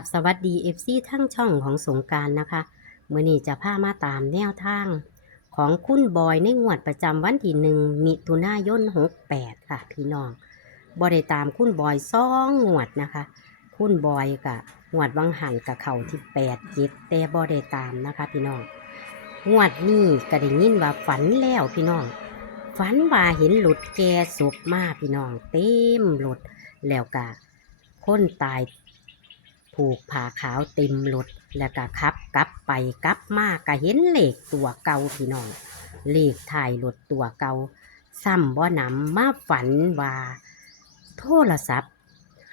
กับสวัสดี FC ทั้งช่องของสงการนะคะเมื่อนี้จะพามาตามแนวทาง ของคุณบอยในงวดประจำวันที่หนึ่งมิถุนายน68ค่ะพี่น้องบอได้ตามคุณบอยซองงวดนะคะ คุณบอยกะงวดวังหันกับเข่าที่8จิตแต่บอได้ตามนะคะ พี่น้องงวดนี้ก็ได้ยินว่าฝันแล้วพี่น้องฝันว่าเห็นหลุดแกศพมาพี่น้องเต็มหลุดแล้วกะคนตาย ผูกผ้าขาวเต็มรถแล้วก็ขับกลับไปกลับมาก็เห็นเลขตัวเก่าพี่น้องเลขถ่ายรถตัวเก่าซ้ำบ่นำมาฝันว่า โทรศัพท์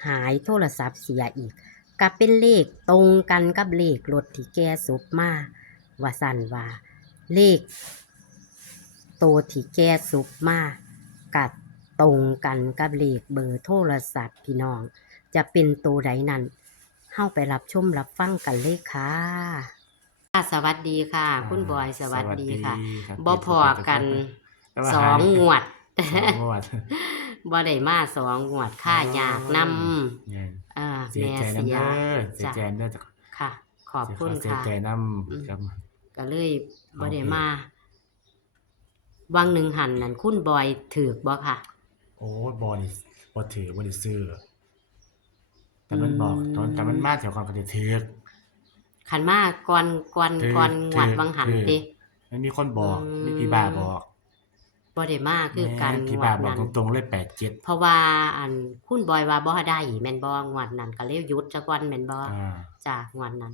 หายโทรศัพท์เสียอีกก็เป็นเลขตรงกันกับเลขรถที่แกสุบมาว่าสั่นว่า เลขโตวที่แกสุบมากัดตรงกันกับเลขเบอร์โทรศัพท์พี่น้อง จะเป็นตัวใดนั้น เข้าไปรับชมรับฟังกันเลยค่ะค่ะสวัสดีค่ะ คุณบอยสวัสดีค่ะครับบ่พอกันแต่ว่าสองงวดสองงวดบ่ได้มาสองงวดค่ายากนเนี่ยำอ่าเสียแม่ใจเสีย น้ำเด้อเสียจ้ะ ใจน้ำเด้อค่ะ ขอบคุณเสียค่ะ ใจน้อืมำครับ ก็เลยบ่ได้โอเคมา วังหนึ่งหันนั่นคุณบอยถือกบ่ค่ะ โอ้ยบอลนี่บอถือบอลซื้อ แต่มันบอกอืมตอนแต่มันมาแถวก่อนก็จะถือขันมาก่อนก่อนถือก่อนงวดถือวังหันถือติมันมีคนบอกอืมมีพี่บาบอกบ่ได้มาคือกันแม่พี่งวบาดบอกนั้นตรงๆเลยแปดเจ็ดเพราะว่าอันคุณบอยว่าบ่ได้แม่นบ่งวดนั้นก็เลยหยุดจักวันแม่นบ่อ่าจ้างวดนั้น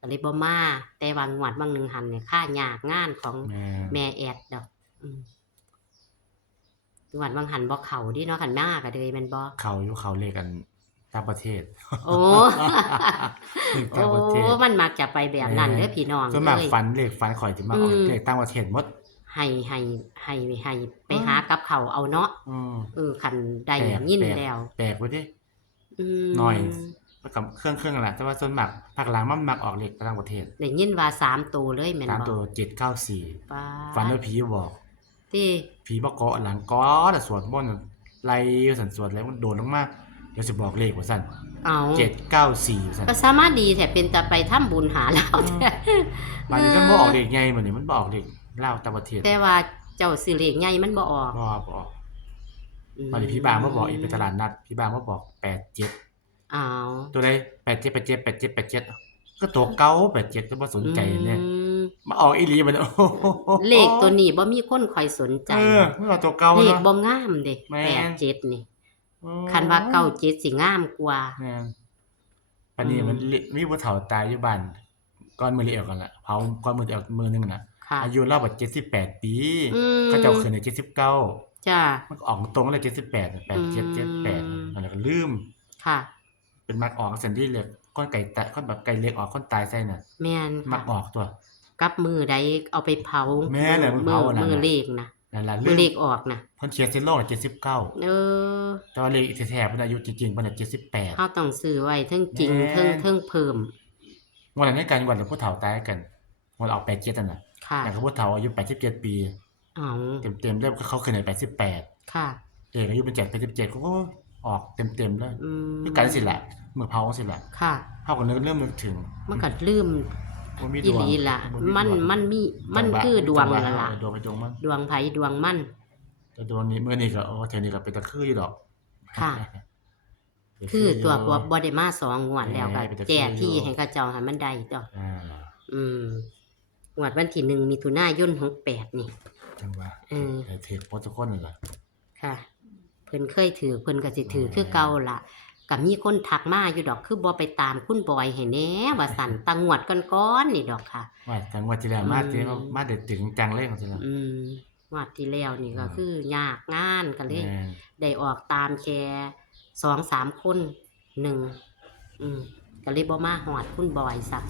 ก็เลยบ่มาแต่ว่างวดบางหนึงหันเนี่ยค่ายากงานของแม่แม่แอดดอกอืมงวดบางหันบ่เข้าดิเนาะคันมาก็เลยแม่นบ่เขาอยู่เขาเลขกัน ต่างประเทศ โอ้เลขโอ้ต่างประเทศมันมักจะไปแบบนั้นเด้อพี่น้องส่วนมากเอ้ยฝันเลขฝันข่อยจะมาออกอืมเลขต่างประเทศหมดให้ให้ให้ให้ไปอืมหากับเขาวเอาเนาะอืมเออคันได้แปลกยินแปลกแล้วแปลกไว้ดิอืมหน่อยแล้วกับเครื่องเครื่องแหละแต่ว่าส่วนมากภาคหลังมันมักออกเลขต่างประเทศได้ยินว่าสามตัวเลยแม่นตามบ่ตัวเจ็ดเก้าสี่ป้าฝันว่าผีบอกที่ผีบอกเกาะหลังก้อแต่สวดมนต์ไล่สันสวดแล้วมันโดนลงมาเดี๋ยวจะบอกเลขว่าสั่นเอาเจ็ดเก้าสี่สั่นก็สามารถดีแถเป็นแต่ไปทำบุญหาเราอืมบางทีมันบอกเลขไงเหมือนนี่มันบอกเลขเล่าวต่างประเทศแต่ว่าเจ้าสิเลขใหญ่มันบ่ออกบอกบอกอืมตอนนี้พี่บางมาบอกอีกไปตลาดนัด พี่บางมาบอกแปดเจ็ดอ้าวตัวใดแปดเจ็ดแปดเจ็ดแปดเจ็ดแปดเจ็ดก็ตัวเก้าแปดเจ็ดก็มาสนใจเนี่ยอืมมาออกอีหลีมันโอ้โหเลขตัวนี้บ่มีคนคอยสนใจเออไม่เอาตัวเก่าเลขเนาะบ่งามเด้แม่นแปดเจ็ดนี่ คันว่าเก้าเจ็ดสิงามกว่า แม่นปันนี้อืมมันลิมีผู้เฒ่าตายอยู่บ้านก่อนมือเลี้ยวกันละเผาก่อนมือเลี้ยวมือหนึงน่ะ ค่ะ อายุเราแบบเจ็ดสิบแปดปีอืมก็เจ้าคืนในเจ็ดสิบเก้าจ้า มันก็ออกตรงเลยเจ็ดสิบแปดแปดเจ็ดเจ็ดแปดอืม อะไรก็ลืม ค่ะ เป็นมักออกเส้นที่เล็กก้อนไก่ตายก้อนแบบไก่เล็กออกก้อนตายไส้น่ะ แม่นมัค่ะกออกตัว กับมือใดเอาไปเผาแม่นเลยมันเผาอันนั้นมือน่ะเลขนะ นั่นแหละมืลือมเลขออกนะเพิ่นเขียนเส้นโลกเจ็ดสิบเก้าเออ แต่ว่าเลขแท้ๆเพิ่นอายุจริงๆเพิ่นเจ็ดสิบแปดเฮาต้องซื้อไว้เทั้งจริงแม่เทั้งเทั้งเพิ่มวันนั้นในการวันเราผู้เฒ่าตายกันวันออกแปดเจ็ดนั่นน่ะค่ะแต่เขาผู้เฒ่าอายุแปดสิบเจ็ดปีเอาเต็มๆเริ่มเขาขึ้นในแปดสิบแปดค่ะเด็กอายุเป็นเจ็ดแปดสิบเจ็ดเขาก็ออกเต็มๆแล้วอืมคือกันสิแหละมือเผาสิแหละค่ะเฮาก็นึกเริ่มนึกถึง มันก็ลืม บ่มีดอีวหงลีล่ะ บ่มันดวงมันมีมันจังหวะคือดวงจันั่นหล่ะ เออดวงไปดวงมันดวงไผดวงมัน แต่ดวงนี้มื้อนี้ก็โอ้เทอนี้ก็เป็นตะคืออยู่ดอกค่ะ เป็นคือตัวยู่บ่บ่ได้มาสองงวดแล้วก็แหม่ไปแต่แจ้คือที่อยู่ ให้เขาเจ้าให้มันได้ดอกอ่าอืมงวดวันที่หนึ่งมิถุนายน68นี่ จังว่าเออ แต่ถือโปรโตคอลนี่ล่ะ ค่ะ เพิ่นเคยถือเพิ่นก็สิถือคือเก่าล่ะ ก็มีคนทักมาอยู่ดอกคือบ่ไปตามคุณบอยให้แหน่ว่าสั่นตังงวดก่อนๆนี่ดอกค่ะว่าจังหวัดที่แล้วมาอืมที่มาเด็ดถึงจังเลยของสิล่ะอืมงวดที่แล้วนี่ก็อืมคือยากงานก็เลยแม่นได้ออกตามแค่สองสามคนหนึ่งอืมก็เลยบ่มาหอดคุณบอยสัก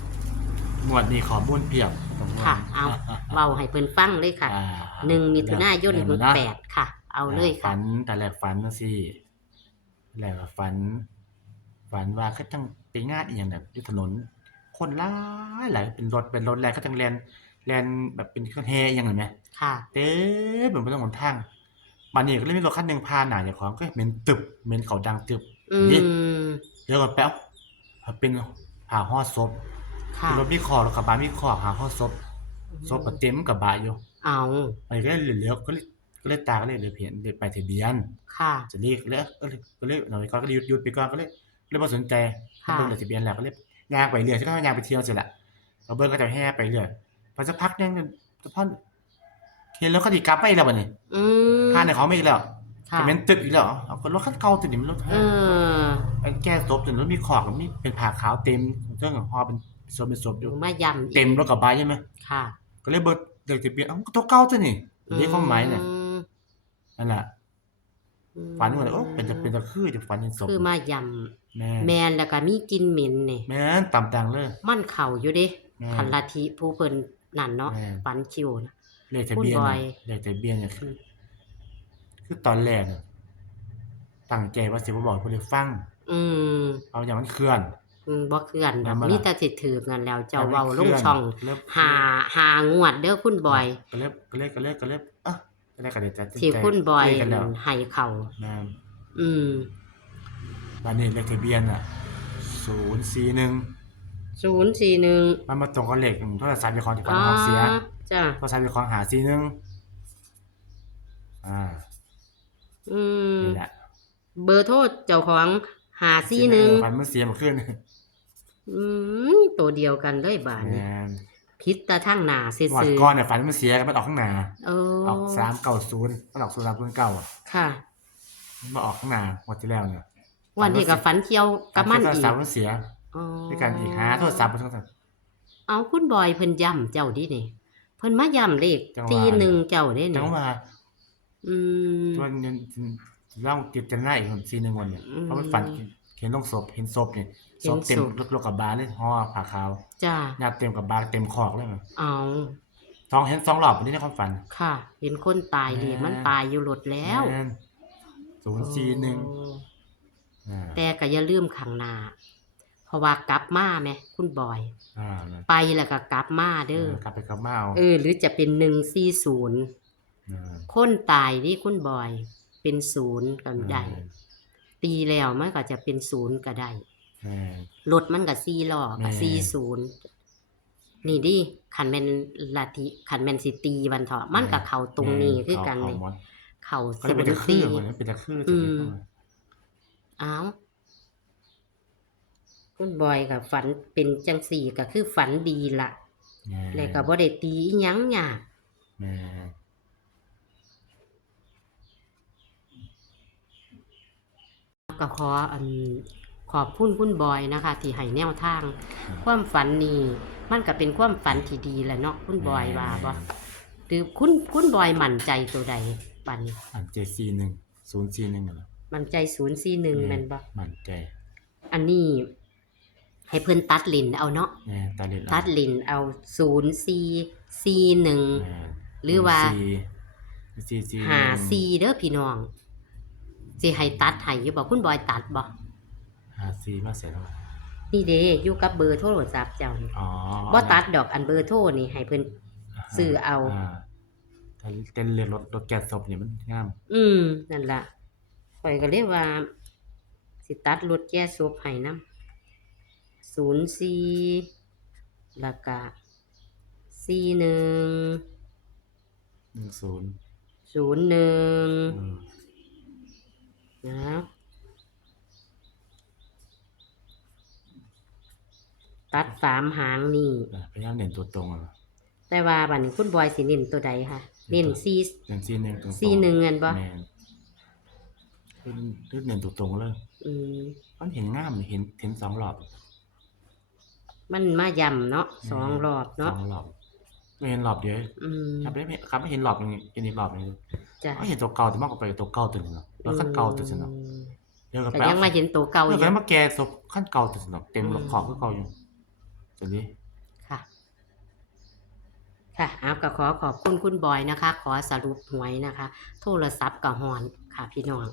หมวดนี้ข้อมูลเพียบต้องว่าค่ะ เอาเว้าให้เพิ่นฟังเลยค่ะอ่าหนึ่งมิถุนายนได้หมกนะแปดค่ะ เอาเลยค่ะฝันแต่แรกฝันจังซี่แรกก็ฝัน ฝันว่าเขาจังไปงานอีหยังแบบอยู่ถนน คนหลายหลายเป็นรถเป็นรถแล่นเขาจังแล่นแล่นแบบเป็นเครื่องแห่อีหยังนั่นแหมค่ะ เต็มเหมือนบ่ต้องหนทางบัดนี้ก็เลยมีรถคันหนึงผ่านหน้าเจ้าของก็เหม็นตึบเหม็นเขาดังตึบ อืนี่มเดี๋ยวก็แป๊บเป็นผ่าห่อศพค่ะรถมีคอรถกระบะมีคอผ่าห่อศพศพก็เต็มกระบะอยู่เอาไปก็เลยเหลือก็เลยก็เลยตาก็เลยเหลือเพียงเลยไปทะเบียน ค่ะ จะเรียกเลยก็เลยก็เลยหน่อยก็ก็หยุดหยุดไปก่อนก็เลยก็ เลยบ่สนใจค่ะ เบิ่งแต่ทะเบียนแล้วก็เลยย่างไปเรื่อยก็ย่างไปเที่ยวเสร็จละก็เบิ่งก็จะแห่ไปเรื่อยพอสักพักหนึงสักพักเห็นรถเขาดีกลับไปอีกแล้วบัดนี้อืมผ่านในเขาไม่อีกแล้วค่ะจะเป็นตึกอีกแล้วเอาก็รถคันเก่าติดนี่มันรถเออไอ้แก้ศพจนรถมีขอกมีเป็นผ้าขาวเต็มเครื่องของฮอเป็นศพเป็นศพอยู่มาย่ำอีกเต็มรถกระบะใช่ไหมค่ะก็เลยเบิกเด็กทะเบียนเอ้าก็ตัวเก่าตัวนี่เรียกความหมายเนี่ยอืมนั่นแหละอืม ฝันว่าโอ้เป็นจะเป็นจะคือจะฝันเห็นศพคือมาย่แม่ำแมนแล้วก็มีกลินเหม็นนี่แม่นต่ำตังเลย มันเข่าอยู่เด้แม่คันลัทธิผู้เพิ่นนั่นเนาะแม่ฝันคิวนะ เลขทะเบียนคุณบอน่ะยเลขทะเบียนเนี่ยคือ คือตอนแรกน่ะตั้งใจว่าสิบ่บอกเพิ่นได้ฟัง อืมเอาอย่างมันเคลื่อน อืมบ่เคลื่อนดอกนั่นบ่ล่ะ มีแต่สิถือกันแล้วเจ้าแต่มันเว้าลงเคลื่อนช่อง เริ่มหาหางวดเด้อคุณบอย ก็เลยก็เลยก็เลยก็เลยอะ ก็เลยก็เลยตัดสินที่ใจคุณบอยคุกันแล้วให้เขาแม่นอืมบ้านนี้เลขทะเบียนอะศูนย์สี่หนึ่ง041มันมาตรงกับเลขโทรศัพท์เจ้าของที่ฝันอ๋อของเสียจ้ะโทรศัพท์เจ้าของหาสี่หนึ่งอ่าอืม นี่แหละเบอร์โทรเจ้าของหาฝันมันเสียเมาขึ้นอืมตัวเดียวกันเลยบาดแมนี้น พิษตาทางหน้าซื่วัดอก้อนเนี่ยฝันมันเสียกันมันออกข้างหน้าๆเออออกสามเก้าศูนย์มันออกศูนย์สามศูนย์เก้าอะค่ะมันมาออกข้างหน้าวันที่แล้วเนี่ยวันนี้ก็ฝันเที่ยวกับมันโทรอีกศัพท์มันเสียอ๋อด้วยกันอีกหาโทรศัพท์มันต้องเอาคุณบอยเพิ่นย้ำเจ้าดินี่เพิ่นมาย้ำเลขจังหวะ ตีหนึ่งเจ้าเด้จันี่งว่าอืมวันนี้เล่าติดกันหน้าอีกซีหนึ่งวันเนี่ยอืม เพราะมันฝันเห็นลงศพเห็นศพเนี่ยเห็ ศนพเต็มศพรถรถกับบาเลยห่อผ้าขาวจ้าญาติเต็มกับบาเต็มคอกเลยมันเอาสองเห็นสองรอบอันนี้ในความฝัน ค่ะ เห็นคนตายเลยมันตายอยู่หลดแล้วศูนย์สี่หนึ่งโอ้แต่ก็อย่าลืมข้างหน้าเพราะว่ากลับมาแหมคุณบอยอ่าไปแล้วก็กลับมาเด้อกลับไปกลับมาเอาเออ หรือจะเป็นหนึ่งสี่ศูนย์อ่าคนตายนี่คุณบอย เป็นศูนย์ก็ได้ตีแล้วมันก็จะเป็นศูนย์ก็ได้แม่น รถมันก็สี่ล้อแม่ก็สี่ศูนย์นี่ดิขันแมนลัทธิขันแมนสิตีวันเถาะมันก็เข้าตรงนี้คือกันเขานี่เขาหมดเข้าเขาศูจะเป็นนตะย์คือสี่เหมือนเป็นตะคืออืจะมเข้ามาอ้าวคุณบอยกับฝันเป็นจังสี่ก็คือฝันดีละแม่แล้วก็บ่ได้ตีอิหยังยากแม่ก็ขออัน ขอบคุณคุณบอยนะคะ ที่ให้แนวทาง ความฝันนี่มันก็เป็นความฝันที่ดีแหละเนาะคุณบอยว่าบ่หรือคุณคุณบอยมั่นใจตัวใดบัดนี้อันเจซีหนึ่งศูนย์ซีหนึ่งเหรอมั่นใจ041แม่นบ่มั่นใจอันนี้ ให้เพิ่นตัดลินเอาเนาะแม่ตาเล็ดตัดลินเอา0441แม่หรือว่า ซีซีหาซีเด้อพี่น้องสิให้ตัดให้อยู่บ่คุณบอยตัดบ่ หาซีมาเสร็จแล้วนี่เด้อยู่กับเบอร์โทรศัพท์เจ้านี่อ๋อบ่ตัดดอกอันเบอร์โทรนี่ให้เพิ่น ซื้อเอาถ้าเต้นเรียนรถรถแก๊สศพเนี่ยมันงามอืมนั่นล่ะข่อยก็เรียกว่า สิตัดรถแก้ศพให้นำ04แล้วก็41 หนึ่งศูนย์01อืมนะ ตัดสามหางนี่พยายามเน้นตัวตรงอะแต่ว่าบัดนี้คุณบอยสิเน้นตัวใดค่ะเน้นซีเน้นซีหนึ่งตรงๆซีหนึ่งเงินบ่แม่นคือคือเน้นตัวตรงเลยอืมมันเห็นงามเห็นเห็นสองรอบมันมาย่ำเนาะสองรอบเนาะสองรอบไม่เห็นรอบเดียวอืมครับไม่เห็นครับไม่เห็นรอบนึงเห็นอีกรอบนึงจ้ะก็เห็นตัวเก่าแต่มากกว่าไปตัวเก่าตัวหนึงเนาะแล้วขั้นเก่าตัวหนึงเนาะอืมเดี๋ยวก็แต่ไปยังมาเห็นตัวเก่าอเดี๋ยวยู่ก็มาแก่ศพขั้นเก่าตัวหนึงเนาะเต็มอืมขอบก็เก่าอยู่ ตัวนี้ค่ะ ค่ะเอาก็ขอขอบคุณคุณบอยนะคะ ขอสรุปหวยนะคะ โทรศัพท์กับหอนค่ะพี่น้อง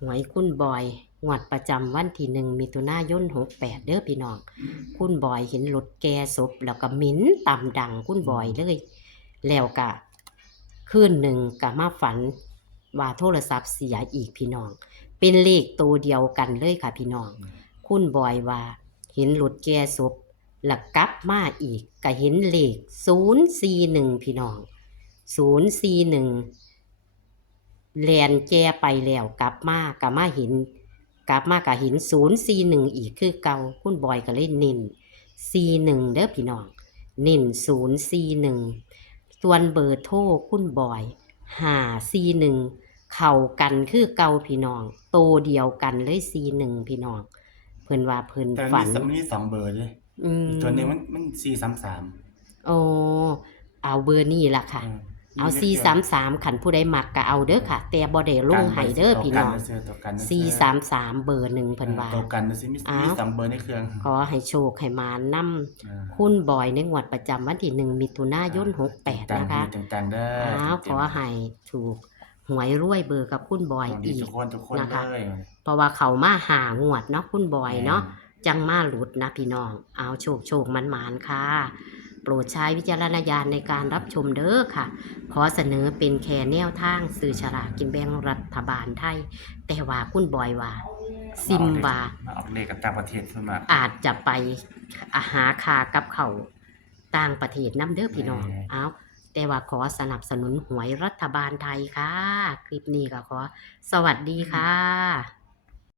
หวยคุณบอย งวดประจำวันที่หนึ่งมิถุนายนหกแปดเด้อพี่น้อง คุณบอยเห็นรถแกศพแล้วก็หมิ้นต่ำดังคุณบอยเลย แล้วก็คืนหนึ่งก็มาฝันว่าโทรศัพท์เสียอีกพี่น้อง เป็นเลขตัวเดียวกันเลยค่ะพี่น้อง คุณบอยว่าเห็นรถแก่ศพ แล้วกลับมาอีกก็เห็นเลข041พี่น้อง041แลนแก่ไปแล้วกลับมาก็มาเห็นกลับมาก็เห็น041อีกคือเกาคุณบอยก็เลยเน้น41เด้อพี่น้องเน้น041ส่วนเบอร์โทรคุณบอย541เข้ากันคือเกาพี่น้อง โตเดียวกันเลย41พี่น้องเพิ่นว่าเพิ่นแต่ฝัมีนสมีสองเบอร์เด้ อืมอีกตัวหนึงมันมัน433โอ้เอาเบอร์นี่ล่ะค่ะ เอา433ขันผู้ใดมักก็เอาเด้อค่ะ แต่บ่ได้ลงให้เด้อพี่น้องตัวกันซื่อๆตัวกันซื่อ433เบอร์หนึ่งเพิ่นว่า ตัวกันซื่อมีอ้าว มีสองเบอร์ในเครื่องขอให้โชคให้มานำอ่าคุณบอยในงวดประจำวันที่1มิถุนายน68นะคะต่างๆเด้ออ้าวขอให้ถูกหวยรวยเบอร์กับคุณบอยสวัสดีอีทุกก คนทุกคนนะคะ เลยเพราะว่าเขามาหางวดเนาะคุณบอยเนาะ จังมาหลุดนะพี่น้อง เอาโชคโชคมันมานๆค่ะ โปรดใช้วิจารณญาณในการรับชมเด้อค่ะ ขอเสนอเป็นแค่แนวทางสื่อฉลากกินแบ่งรัฐบาลไทย แต่ว่าคุณบอยว่า ซิมว่ามาออกเลขกับต่างประเทศขึ้นมาอาจจะไปอาหาคากับเขาต่างประเทศน้ำเด้อพี่น้องแหม่เอาแต่ว่าขอสนับสนุนหวยรัฐบาลไทยค่ะ คลิปนี้ก็ขอ สวัสดีค่ะ